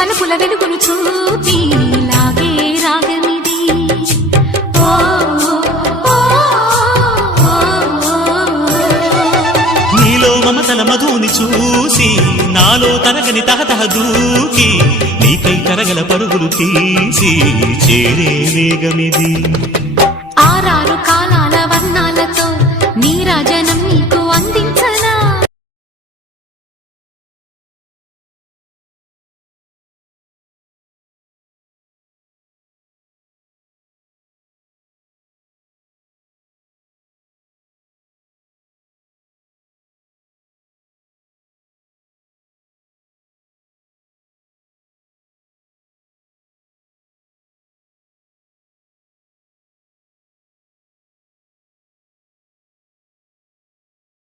వలపుల వెలుగును చూపి లాగే రాగమిది నీలో మమతల మధుని చూసి నాలో తరగని తహతహ దూకి నీకై తరగల పరుగులు తీసి చేరే వేగమిది